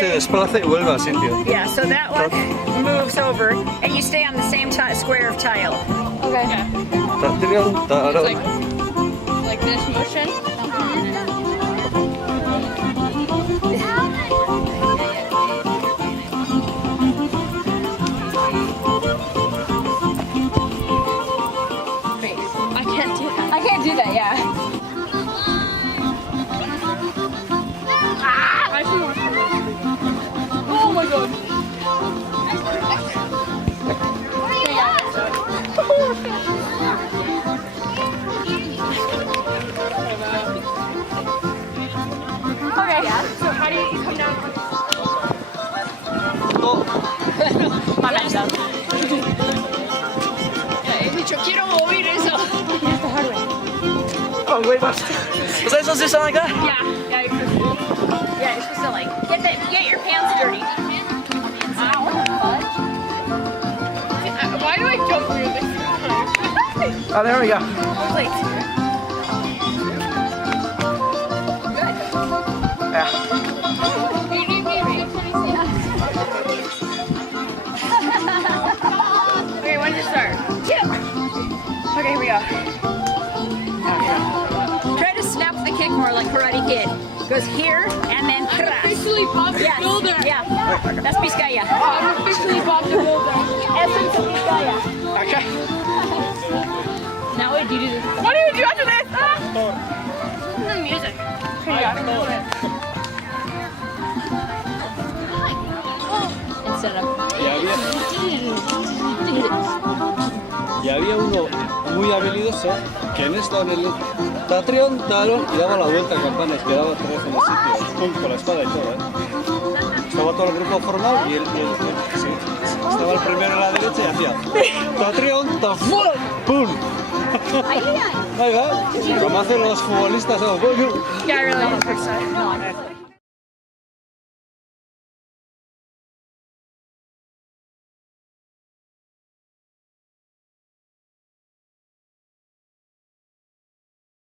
Se desplaza y vuelve al sitio. Yeah, so that one moves over, and you stay on the same square of tile. Okay. Tatrión, tarón. Like this motion. I can't do that. I can't do that, yeah. Ah! Oh my god. Okay. Yeah. So how do you come down? Oh, My messed up. Yo quiero mover eso. It's the hard way. oh, güey, basta. O sea, eso sí son acá. Yeah. Yeah, you're supposed to like get your pants dirty. Ow. Why do I jump through this? Ah, there we go. Okay, when does it start? Okay, here we go. Try to snap the kick more like Karate Kid. Goes here and then crash. Officially Bob the Yes, Builder. yeah. That's Vizcaya. I'm officially Bob the Builder. Essence of Vizcaya. Okay. Now what do you do? What do you do after this? The music. Instead of. Y había uno muy habilidoso que en esto, en el Tatrión, talón, y daba la vuelta a campana y quedaba otra vez en el sitio, pum, con la espada y todo, ¿eh? Estaba todo el grupo formado y él sí, estaba el primero a la derecha y hacía Tatrión, pum. Ahí va, como hacen los futbolistas. Yeah, really.